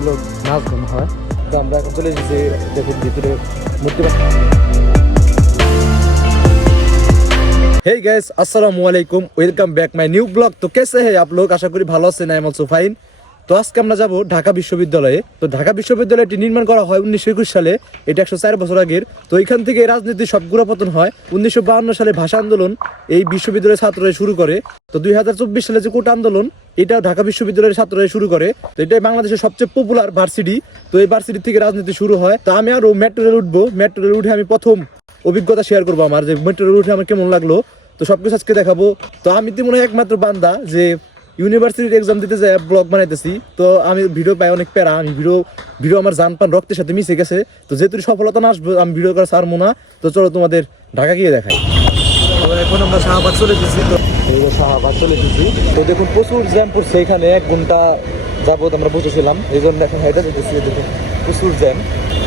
হলো নাচ গান হয়। তো আমরা এখন চলে এসেছি দেখুন ভিতরে মূর্তি হে গাইস আসসালামু আলাইকুম welcome back my new blog তো কেসে হে, আপ আশা করি ভালো আছেন আই এম অলসো ফাইন তো আজকে আমরা যাব ঢাকা বিশ্ববিদ্যালয়ে। তো ঢাকা বিশ্ববিদ্যালয়টি নির্মাণ করা হয় উনিশশো একুশ সালে, এটা একশো চার বছর আগের। তো এখান থেকে রাজনীতির সবগুলো পতন হয়। উনিশশো সালে ভাষা আন্দোলন এই বিশ্ববিদ্যালয়ের ছাত্ররা শুরু করে। তো দুই হাজার চব্বিশ সালে যে কোটা আন্দোলন, এটা ঢাকা বিশ্ববিদ্যালয়ের ছাত্ররা শুরু করে। তো এটাই বাংলাদেশের সবচেয়ে পপুলার ভার্সিটি তো এই ভার্সিটি থেকে রাজনীতি শুরু হয়। তো আমি আরও মেট্রো রেল উঠবো। মেট্রো রেল উঠে আমি প্রথম অভিজ্ঞতা শেয়ার করব আমার যে মেট্রো রেল উঠে আমার কেমন লাগল। তো সবকিছু আজকে দেখাবো। তো আমি তো মনে হয় একমাত্র বান্দা যে ইউনিভার্সিটির এক্সাম দিতে যায় ব্লগ বানাইতেছি। তো আমি ভিডিও পাই অনেক প্যারা, আমি ভিডিও ভিডিও আমার জান পান রক্তের সাথে মিশে গেছে। তো যেহেতু সফলতা না আসবে, আমি ভিডিও করা সারবো না। তো চলো তোমাদের ঢাকা গিয়ে দেখাই। এখন আমরা শাহবাগ চলে এসেছি তো শাহবাগ চলে এসেছি তো দেখুন, প্রচুর জ্যাম পড়ছে এখানে, এক ঘণ্টা যাবত আমরা বসেছিলাম। এই জন্য এখন হেঁটে যেতেছি দেখুন, প্রচুর জ্যাম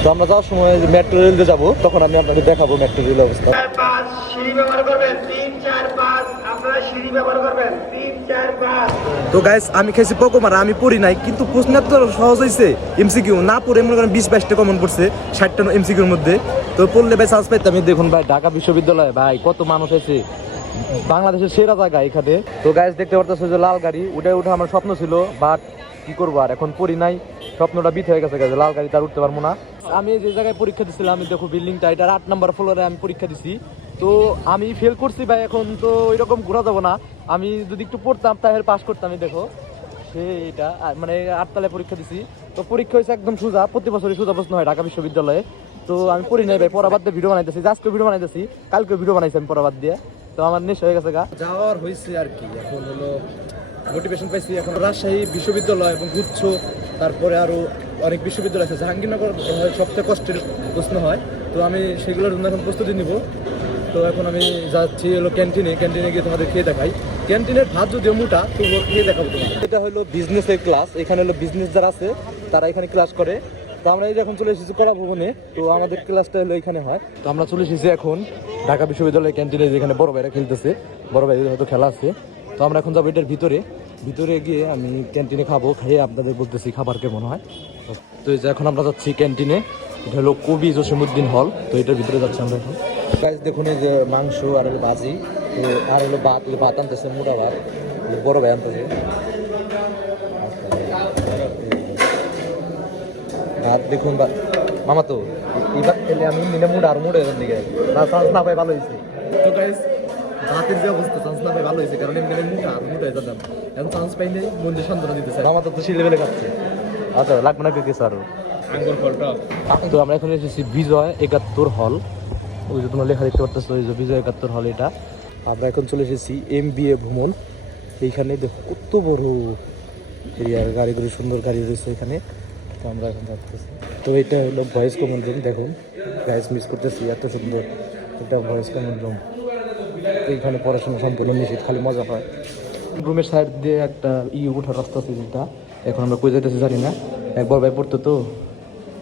তো আমরা যাওয়ার সময় মেট্রো রেল যাব, তখন আমি আপনাদের দেখাবো মেট্রো রেল অবস্থা চার পাঁচ সিঁড়ি ব্যবহার করবেন তিন চার পাঁচ আপনারা সিঁড়ি ব্যবহার করবেন তিন চার পাঁচ তো গাইস আমি খেয়েছি পকোমারা আমি পড়ি নাই, কিন্তু প্রশ্ন তো সহজ হয়েছে এমসিকিউ না পড়ে মনে করেন বিশ, বাইশটা কমন পড়ছে, ষাটটা এমসিকিউর মধ্যে। তো পড়লে ভাই চান্স পাইতাম। দেখুন ভাই, ঢাকা বিশ্ববিদ্যালয়, ভাই, কত মানুষ আছে বাংলাদেশের সেরা জায়গা এখানে। তো গাইস দেখতে পারতেছো যে লাল গাড়ি, উঠে উঠে আমার স্বপ্ন ছিল বাট কি করব আর, এখন পড়ি নাই। স্বপ্নটা বিত হয়ে গেছে গাইস লাল গাড়ি তার উঠতে পারব না। আমি যে জায়গায় পরীক্ষা দিছিলাম আমি দেখো বিল্ডিংটা এটার আট নাম্বার ফ্লোরে আমি পরীক্ষা দিছি। তো আমি ফেল করছি ভাই, এখন তো ওইরকম ঘোরা যাব না। আমি যদি একটু পড়তাম তাহলে পাস করতাম দেখো। সেইটা মানে আটতলায় পরীক্ষা দিছি। তো পরীক্ষা হয়েছে একদম সোজা, প্রতি বছরই সোজা প্রশ্ন হয় ঢাকা বিশ্ববিদ্যালয়ে। তো আমি পড়ি নাই ভাই পড়াবাদ দিয়ে ভিডিও বানাইতেছি। আজকে ভিডিও বানাইতেছি, কালকে ভিডিও বানাইছি আমি পড়াবাদ দিয়ে। তো আমার নেশা হয়ে গেছে গা। যাওয়ার হয়েছে আর কি, এখন হলো মোটিভেশন পাইছি। এখন রাজশাহী বিশ্ববিদ্যালয় এবং গুচ্ছ তারপরে আরও অনেক বিশ্ববিদ্যালয় আছে। জাহাঙ্গীরনগর সবচেয়ে কষ্টের প্রশ্ন হয়। তো আমি সেগুলোর জন্য এখন প্রস্তুতি নিব। তো এখন আমি যাচ্ছি হলো ক্যান্টিনে ক্যান্টিনে গিয়ে তোমাদের খেয়ে দেখাই। ক্যান্টিনের ভাত যদিও মোটা তবুও খেয়ে দেখাবো তোমাদের। এটা হলো বিজনেসের ক্লাস এখানে হলো বিজনেস যারা আছে, তারা এখানে ক্লাস করে। তো আমরা এই এখন চলে এসেছি কলা ভবনে, তো আমাদের ক্লাসটা হলো এখানে হয়। তো আমরা চলে এসেছি এখন ঢাকা বিশ্ববিদ্যালয়ের ক্যান্টিনে যেখানে বড় ভাইরা খেলতেছে। বড় ভাইদের হয়তো খেলা আছে। তো আমরা এখন যাব এটার ভিতরে। ভিতরে গিয়ে আমি ক্যান্টিনে খাব, খেয়ে আপনাদের বলতেছি খাবার কেমন হয়। তো এই যে এখন আমরা যাচ্ছি ক্যান্টিনে এটা হলো কবি জসিমুদ্দিন হল তো এটার ভিতরে যাচ্ছি আমরা এখন। গাইজ দেখুন এই যে মাংস আর হলো ভাজি তো আর হলো ভাত এই ভাত আনতেছে মোটা ভাত বড় ভাই আনতেছে। ভাত দেখুন বা- মামা তো এবার এলে আমি মিনে মুড আর মুড এখান না চান্স না পাই ভালো হয়েছে তো গাইজ ভাতের যে অবস্থা চান্স না পাই ভালো হয়েছে কারণ এমনি মুড আর মুড হয়ে যেতাম এখন চান্স পাই নাই মন দিয়ে সান্ত্বনা দিতেছে মামা তো লেভেলে খাচ্ছে। আচ্ছা লাগবে না কিছু আরও? আঙ্গুর ফলটা? তো আমরা এখন এসেছি বিজয় একাত্তর হল ওই যে তোমার লেখা দেখতে পাচ্ছ ওই যে বিজয় একাত্তর হল এটা। আমরা এখন চলে এসেছি এম বি এ ভ্রমণ। এইখানে দেখো কত বড় এরিয়ার গাড়িগুলি সুন্দর গাড়ি রয়েছে এখানে। তো আমরা এখন যাচ্তেছি। তো এটা হলো ভয়েস কমন রুম দেখুন। ভয়েস মিস করতেছি, এত সুন্দর এটা ভয়েস কমন রুম এইখানে পড়াশোনা সম্পূর্ণ নিষেধ, খালি মজা হয়। রুমের সাইড দিয়ে একটা ই উঠার রাস্তা আছে যেটা এখন আমরা কই যাইতেছি জানি না। একবার ভাই পড়তো তো।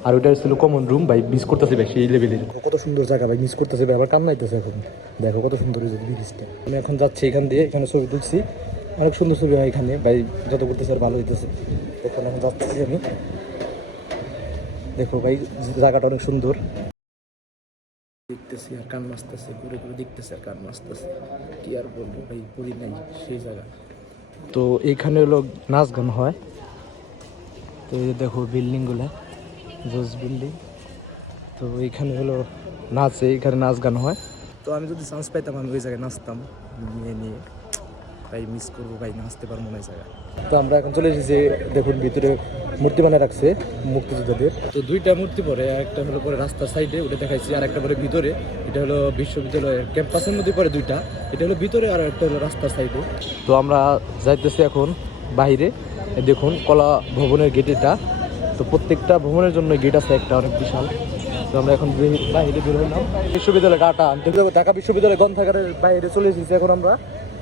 আর ওইটা ছিল কমন রুম ভাই মিস করতেছে ভাই সেই লেভেলের কত সুন্দর জায়গা ভাই মিস করতেছে ভাই, আবার কান্নাইতেছে এখন। দেখো, কত সুন্দর ব্রিজটা আমি এখন যাচ্ছি এখান দিয়ে, এখানে ছবি তুলছি। অনেক সুন্দর ছবি হয় এখানে, ভাই, যত করতেছে আর ভালো হইতেছে। এখন এখন যাচ্ছি আমি। দেখো ভাই, জায়গাটা অনেক সুন্দর। দেখতেছি আর কান মাসতেছে ঘুরে ঘুরে দেখতেছে আর কান মাসতেছে কি আর বলব ভাই, পড়ি নাই সেই জায়গা। তো এইখানে হলো নাচ গান হয়। তো দেখো বিল্ডিংগুলা জোস বিল্ডিং তো এইখানে হলো নাচে, এখানে নাচ গান হয়। তো আমি যদি চান্স পাইতাম, আমি ওই জায়গায় নাচতাম। নিয়ে নিয়ে। ভাই মিস করব ভাই, নাচতে পারব না এই জায়গায়। তো আমরা এখন চলে এসেছি, দেখুন, ভিতরে মূর্তি বানিয়ে রাখছে মুক্তিযোদ্ধাদের। তো দুইটা মূর্তি পরে, একটা হলো পরে রাস্তার সাইডে ওটা দেখাইছি, আর একটা পরে ভিতরে। এটা হলো বিশ্ববিদ্যালয়ের ক্যাম্পাসের মধ্যে পরে দুইটা। এটা হলো ভিতরে আর একটা হলো রাস্তার সাইডে তো আমরা যাইতেছি এখন বাইরে। দেখুন, কলা ভবনের গেট এটা তো প্রত্যেকটা ভ্রমণের জন্য গেট আছে একটা অনেক বিশাল। তো আমরা এখন বাইরে বের হলাম বিশ্ববিদ্যালয় ডাটা ঢাকা বিশ্ববিদ্যালয় গ্রন্থাগারের বাইরে চলে এসেছি এখন আমরা।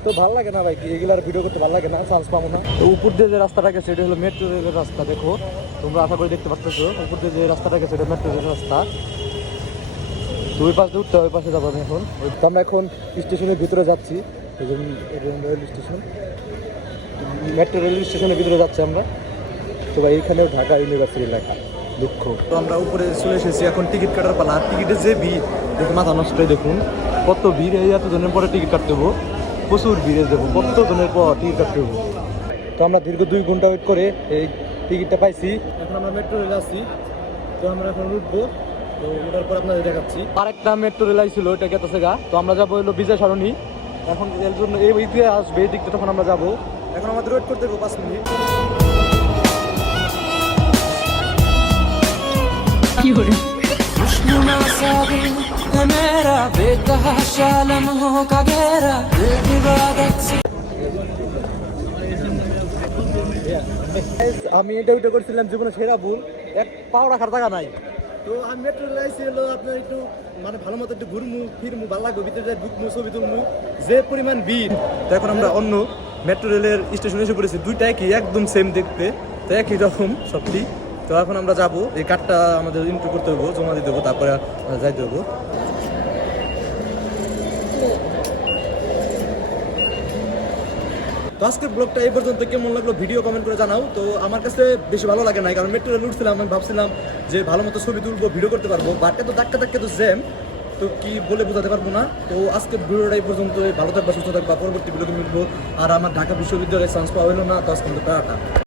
তো ভালো লাগে না ভাই? এগুলার ভিডিও করতে ভালো লাগে না? চান্স পাবো না। তো উপর দিয়ে যে রাস্তাটা গেছে এটা হলো মেট্রো রেলের রাস্তা, দেখো। তোমরা আশা করি দেখতে পাচ্ছ উপর দিয়ে যে রাস্তাটা গেছে এটা মেট্রো রেলের রাস্তা। তো ওই পাশে উঠতে ওই পাশে যাব আমি এখন। তো আমরা এখন স্টেশনের ভিতরে যাচ্ছি। রেল স্টেশন মেট্রো রেল স্টেশনের ভিতরে যাচ্ছি আমরা। তো ভাই এখানেও ঢাকা ইউনিভার্সিটি লেখা দুঃখ তো আমরা উপরে চলে এসেছি এখন টিকিট কাটার পালা। টিকিটের যে ভিড় দেখে মাথা নষ্ট দেখুন। কত ভিড় এই এত জনের পরে টিকিট কাটতে হব। প্রচুর ভিড়ে দেবো কত জনের পর টিকিট কাটতে হব। তো আমরা দীর্ঘ দুই ঘণ্টা ওয়েট করে এই টিকিটটা পাইছি। এখন আমরা মেট্রো রেলে আসছি তো আমরা এখন উঠবো তো ওঠার পর আপনাদের দেখাচ্ছি। আরেকটা মেট্রো রেল আইছিল ওইটা গেতেছে গা। তো আমরা যাব হলো বিজয় সারণী এখন এর জন্য এই দিকে আসবে এই দিকটা তখন আমরা যাব। এখন আমাদের ওয়েট করতে হবে পাঁচ মিনিট। cute. আমি এটা ওইটা করছিলাম জীবনে সেরা ভুল। এক পাওয়া রাখার টাকা নাই। তো আমি মেট্রো লাইন এলো আপনার একটু মানে ভালো মতো একটু ঘুরমু ফিরমু ভালো লাগবে ভিতরে যাই ঢুকমু ছবি তুলমু। যে পরিমাণ বিল তো এখন আমরা অন্য মেট্রো রেলের স্টেশনে এসে পড়েছি। দুইটা একই একদম সেম দেখতে তো একই রকম সবটি। তো এখন আমরা যাব, এই কার্ডটা আমাদের ইন্টু করতে হব জমা দিতে হব তারপরে যাইতে হব তো আজকের ব্লগটা এই পর্যন্ত, কেমন লাগল ভিডিও কমেন্ট করে জানাও। তো আমার কাছে বেশি ভালো লাগে না কারণ মেট্রো রেল উঠছিলাম আমি ভাবছিলাম যে ভালো মতো ছবি তুলবো, ভিডিও করতে পারব বাট এত ধাক্কা ধাক্কা তো জ্যাম তো কি বলে বোঝাতে পারব না। তো আজকে ভিডিওটা এই পর্যন্ত, ভালো থাকবা, সুস্থ থাকবা, পরবর্তী ভিডিও মিলবো। আর আমার ঢাকা বিশ্ববিদ্যালয়ে চান্স পাওয়া হলো না, তো আজকে